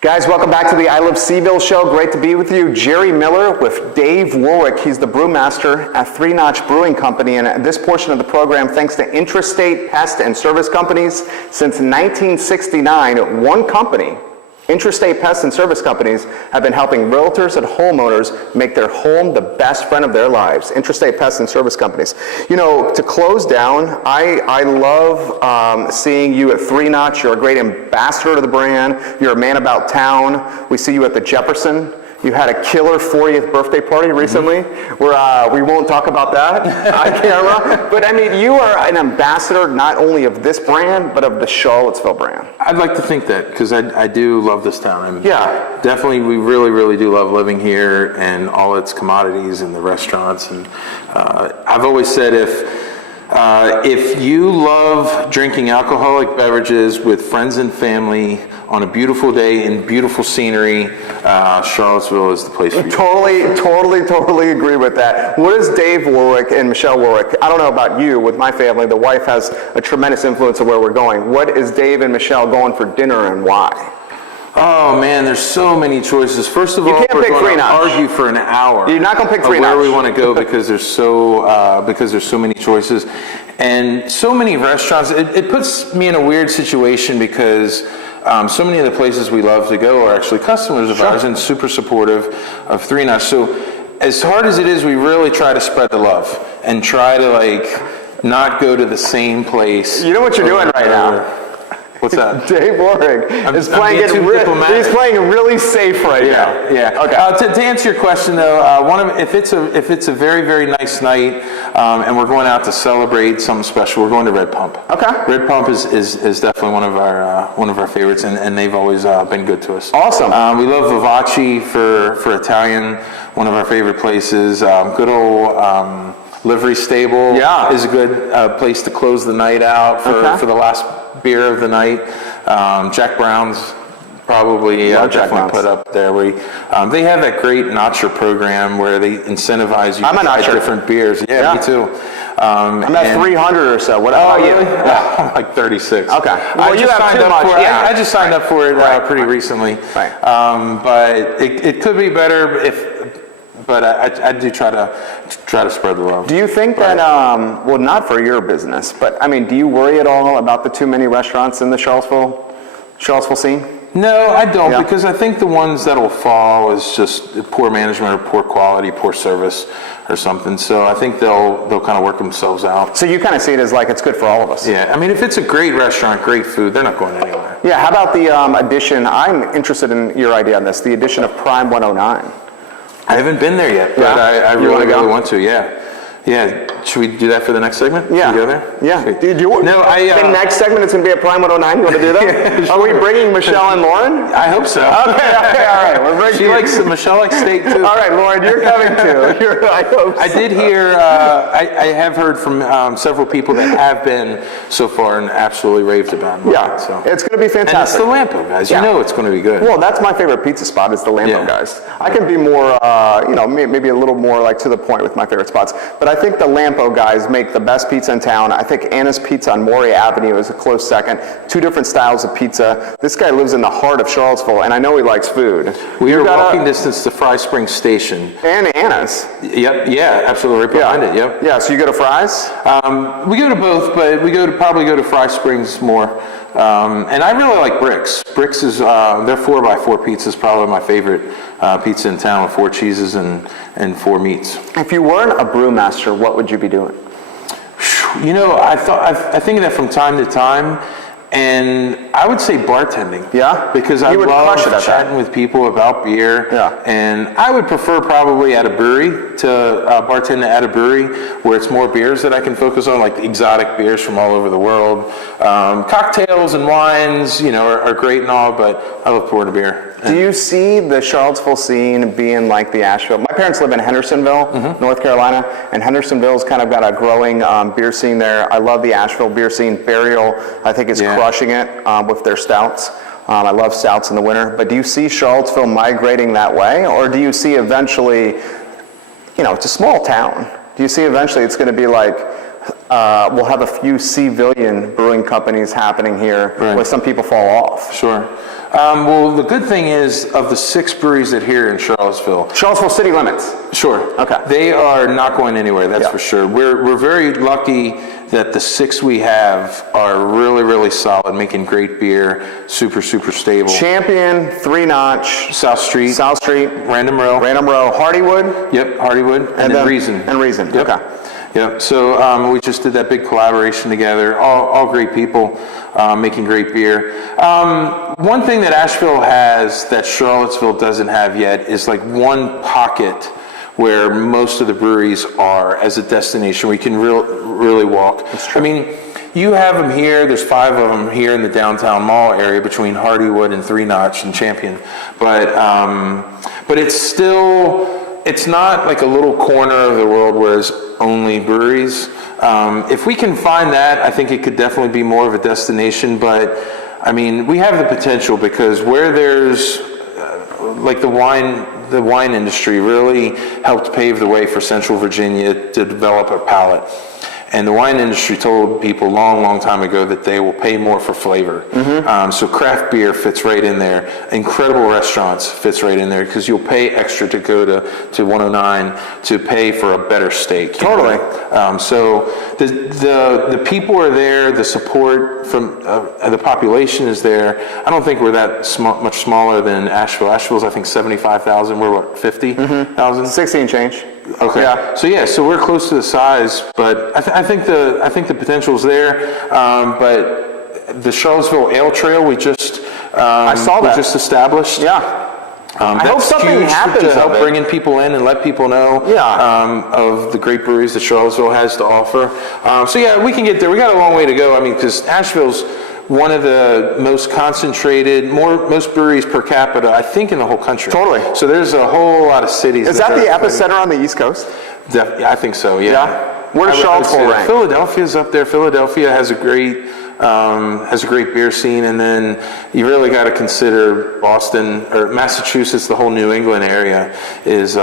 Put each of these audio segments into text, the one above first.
Guys, welcome back to the I Love CVille Show. Great to be with you. Jerry Miller with Dave Warwick. He's the brewmaster at Three Notch'd Brewing Company. And this portion of the program, thanks to Intrastate Pest and Service Companies, since 1969, one company, Intrastate Pest and Service Companies, have been helping realtors and homeowners make their home the best friend of their lives. Intrastate Pest and Service Companies. You know, to close down, I love seeing you at Three Notch. You're a great ambassador to the brand. You're a man about town. We see you at the Jefferson. You had a killer 40th birthday party recently, where we won't talk about that on camera. But I mean, you are an ambassador not only of this brand, but of the Charlottesville brand. I'd like to think that, because I do love this town. Yeah. Definitely, we really do love living here and all its commodities and the restaurants. And I've always said if you love drinking alcoholic beverages with friends and family on a beautiful day in beautiful scenery, Charlottesville is the place for you. Totally agree with that. What is Dave Warwick and Michelle Warwick? I don't know about you, with my family, the wife has a tremendous influence of where we're going. What is Dave and Michelle going for dinner and why? Oh man, there's so many choices. First of all, we're going to argue for an hour. You're not going to pick Three Notch. Where we want to go because there's so many choices and so many restaurants. It puts me in a weird situation because so many of the places we love to go are actually customers of ours and super supportive of Three Notch. So as hard as it is, we really try to spread the love and try to not go to the same place. You know what you're doing right now? What's that? Dave Warwick is playing he's playing really safe right now. Yeah. Okay. To answer your question though, if it's a very nice night and we're going out to celebrate something special, we're going to Red Pump. Okay. Red Pump is definitely one of our favorites, and they've always been good to us. Awesome. We love Vivace for Italian, one of our favorite places. Good old Livery Stable is a good place to close the night out for the last beer of the night. Jack Brown's probably definitely put up there. They have that great notcher program where they incentivize you to try different beers. Yeah, me too. I'm at 300 or so. What about you? Yeah. I'm like 36. Okay. Well, I just signed up for it pretty recently. Right. But it could be better but I do try to spread the love. Do you think that, well, not for your business, but I mean, do you worry at all about the too many restaurants in the Charlottesville scene? No, I don't, because I think the ones that'll fall is just poor management or poor quality, poor service or something. So I think they'll kind of work themselves out. So you kind of see it as like it's good for all of us. Yeah, I mean, if it's a great restaurant, great food, they're not going anywhere. Yeah, how about the addition, I'm interested in your idea on this, the addition of Prime 109. I haven't been there yet, but I really want to. Yeah. Should we do that for the next segment? Yeah. Should we go there? Yeah. The next segment it's going to be at Prime 109. You want to do that? Sure. Are we bringing Michelle and Lauren? I hope so. Okay, all right. Michelle likes steak too. All right, Lauren, you're coming too. I hope so. I did hear, I have heard from several people that have been so far and absolutely raved about it. Yeah, so it's going to be fantastic. And it's the Lampo, guys. You know it's going to be good. Well, that's my favorite pizza spot is the Lampo, guys. I can be more, maybe a little more like to the point with my favorite spots. But I think the Lampo guys make the best pizza in town. I think Anna's Pizza on Maury Avenue is a close second. Two different styles of pizza. This guy lives in the heart of Charlottesville, and I know he likes food. We are walking distance to Fry Springs Station. And Anna's. Yep, yeah, absolutely, right behind it, yep. Yeah, so you go to Fry's? We go to both, but we probably go to Fry Springs more. And I really like Bricks. Bricks is, their 4x4 pizza is probably my favorite pizza in town with 4 cheeses and 4 meats. If you weren't a brewmaster, what would you be doing? You know, I think of that from time to time, and I would say bartending. Yeah? Because I love chatting with people about beer. Yeah. And I would prefer probably at a brewery to bartend at a brewery where it's more beers that I can focus on, like exotic beers from all over the world. Cocktails and wines, are great and all, but I love pouring a beer. Do you see the Charlottesville scene being like the Asheville? My parents live in Hendersonville, North Carolina, and Hendersonville's kind of got a growing beer scene there. I love the Asheville beer scene. Burial, I think, is crushing it with their stouts. I love stouts in the winter. But do you see Charlottesville migrating that way? Or do you see eventually, it's a small town. Do you see eventually it's going to be like, we'll have a few CVille brewing companies happening here where some people fall off? Sure. Well, the good thing is, of the 6 breweries that here in Charlottesville, Charlottesville City Limits. sure, Okay. they are not going anywhere. That's for sure. We're very lucky that the 6 we have are really, really solid, making great beer, super, super stable. Champion, Three Notch, South Street, Random Row, Hardywood. Yep, Hardywood, and then Reason. And Reason. Yep. Okay. Yep. So we just did that big collaboration together. All great people making great beer. One thing that Asheville has that Charlottesville doesn't have yet is like one pocket where most of the breweries are as a destination where you can really walk. That's true. I mean, you have them here. There's 5 of them here in the downtown mall area between Hardywood and Three Notch'd and Champion. But it's still, it's not like a little corner of the world where there's only breweries. If we can find that, I think it could definitely be more of a destination. But I mean, we have the potential because where there's like the wine industry really helped pave the way for Central Virginia to develop a palate. And the wine industry told people long time ago that they will pay more for flavor. So craft beer fits right in there. Incredible restaurants fits right in there because you'll pay extra to go to 109 to pay for a better steak. Totally. So the people are there. The support from the population is there. I don't think we're that much smaller than Asheville. Asheville's I think 75,000. We're what 50,000? 16 change. Okay. Yeah. So we're close to the size, but I think the potential is there. But the Charlottesville Ale Trail, we just I saw that. we just established. Yeah. I hope something happens to help of it. bringing people in and let people know of the great breweries that Charlottesville has to offer. So yeah, we can get there. We got a long way to go. I mean, because Asheville's one of the most concentrated, most breweries per capita, I think, in the whole country. Totally. So there's a whole lot of cities. Is that the epicenter on the East Coast? I think so. Yeah. Where does Charlottesville rank? Philadelphia's up there. Philadelphia has a great beer scene, and then you really got to consider Boston or Massachusetts. The whole New England area is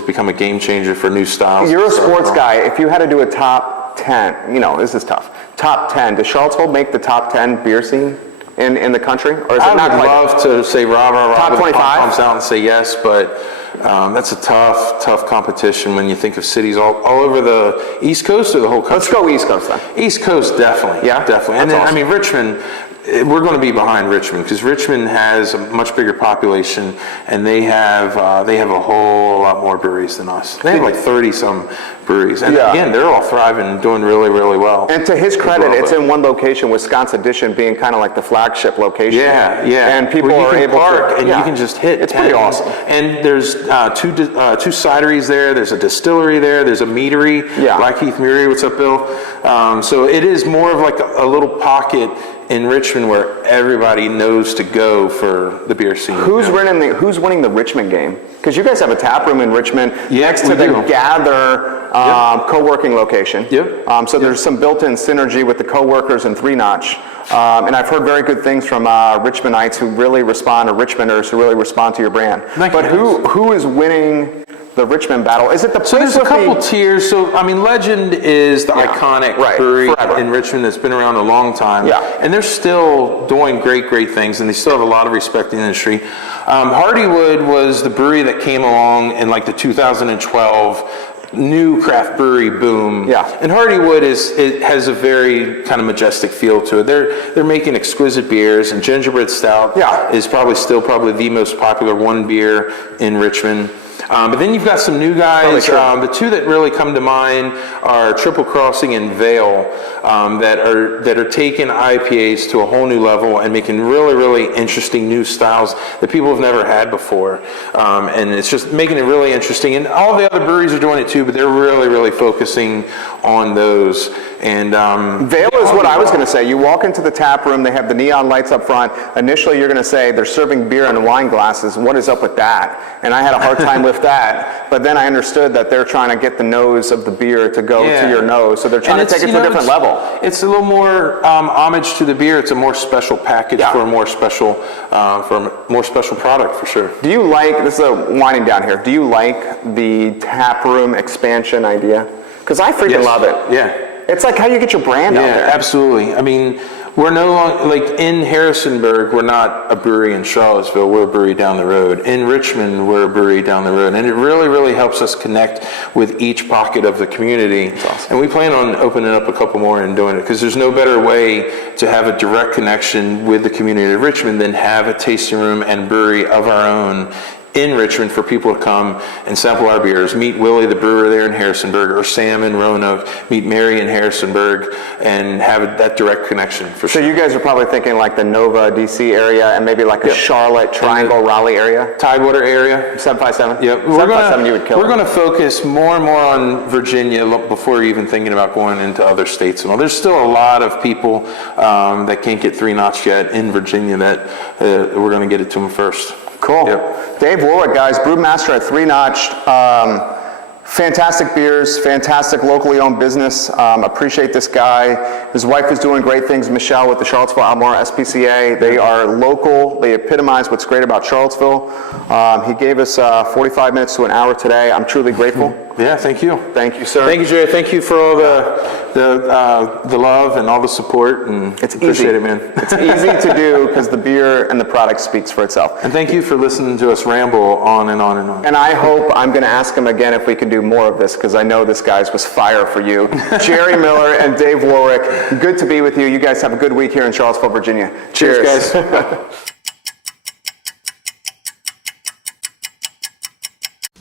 become a game changer for new styles. You're a sports guy. If you had to do a top 10, this is tough. Top 10. Does Charlottesville make the top 10 beer scene in the country, or is it not? I would love to say Rob top 25 comes out and say yes, but that's a tough competition when you think of cities all over the East Coast or the whole country. Let's go East Coast then. East Coast, definitely. Yeah, definitely. And then, awesome. I mean, Richmond. We're going to be behind Richmond because Richmond has a much bigger population, and they have a whole lot more breweries than us. They have like 30-some breweries, and again, they're all thriving and doing really, really well. And to his credit, it's in one location, Wisconsin Edition being kind of like the flagship location. Yeah. And people are able park to, and you can just hit. It's pretty awesome. And there's two cideries there. There's a distillery there. There's a meadery. Blackheath Meadery. What's up, Bill? So it is more of like a little pocket in Richmond where everybody knows to go for the beer scene. Who's winning the Richmond game? Because you guys have a tap room in Richmond next to the Gather co-working location. So there's some built-in synergy with the co-workers and Three Notch. And I've heard very good things from Richmondites who really respond, or Richmonders who really respond to your brand. But who is winning the Richmond battle? Is it the place? So there's a couple tiers. So I mean, Legend is the iconic brewery in Richmond that's been around a long time. And they're still doing great things, and they still have a lot of respect in the industry. Hardywood was the brewery that came along in like the 2012 new craft brewery boom. And Hardywood has a very kind of majestic feel to it. They're making exquisite beers, and gingerbread stout is probably the most popular one beer in Richmond. But then you've got some new guys. The two that really come to mind are Triple Crossing and Vale, that are taking IPAs to a whole new level and making really interesting new styles that people have never had before. And it's just making it really interesting. And all the other breweries are doing it too, but they're really focusing on those. And Vale is what I was going to say. You walk into the tap room, they have the neon lights up front. Initially, you're going to say they're serving beer in wine glasses. What is up with that? And I had a hard time with that. But then I understood that they're trying to get the nose of the beer to go to your nose. So they're trying to take it to a different level. It's a little more homage to the beer. It's a more special package for a more special product for sure. Do you like, this is a winding down here, do you like the tap room expansion idea? Because I freaking love it. Yeah. It's like how you get your brand out there. Yeah, absolutely. I mean, we're no longer, like in Harrisonburg, we're not a brewery in Charlottesville, we're a brewery down the road. In Richmond, we're a brewery down the road. And it really, really helps us connect with each pocket of the community. Awesome. And we plan on opening up a couple more and doing it, because there's no better way to have a direct connection with the community of Richmond than have a tasting room and brewery of our own in Richmond for people to come and sample our beers. Meet Willie, the brewer there in Harrisonburg, or Sam in Roanoke, meet Mary in Harrisonburg, and have that direct connection for So sure. you guys are probably thinking like the Nova, DC area, and maybe like a Charlotte, Triangle, Raleigh area? Tidewater area. 757? Yep. 757 you would kill. We're going to focus more and more on Virginia before you're even thinking about going into other states and all. There's still a lot of people that can't get Three Notch'd yet in Virginia that we're going to get it to them first. Cool. Yep. Dave Warwick, guys, brewmaster at Three Notch'd. Fantastic beers, fantastic locally owned business. Appreciate this guy. His wife is doing great things, Michelle, with the Charlottesville Albemarle SPCA. They are local. They epitomize what's great about Charlottesville. He gave us 45 minutes to an hour today. I'm truly grateful. Yeah, thank you. Thank you, sir. Thank you, Jerry. Thank you for all the love and all the support, and It's appreciate easy. it, man. It's easy to do because the beer and the product speaks for itself. And thank you for listening to us ramble on and on and on. And I hope I'm going to ask him again if we can do more of this, because I know this guy's was fire for you. Jerry Miller and Dave Warwick, good to be with you. You guys have a good week here in Charlottesville, Virginia. Cheers, guys.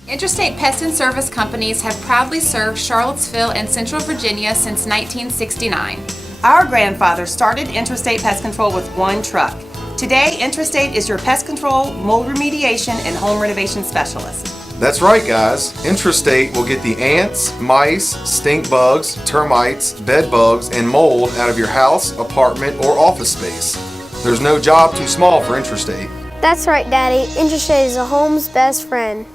Interstate Pest and Service Companies have proudly served Charlottesville and Central Virginia since 1969. Our grandfather started Interstate Pest Control with one truck. Today, Interstate is your pest control, mold remediation, and home renovation specialist. That's right, guys. Intrastate will get the ants, mice, stink bugs, termites, bed bugs, and mold out of your house, apartment, or office space. There's no job too small for Intrastate. That's right, Daddy. Interstate is a home's best friend.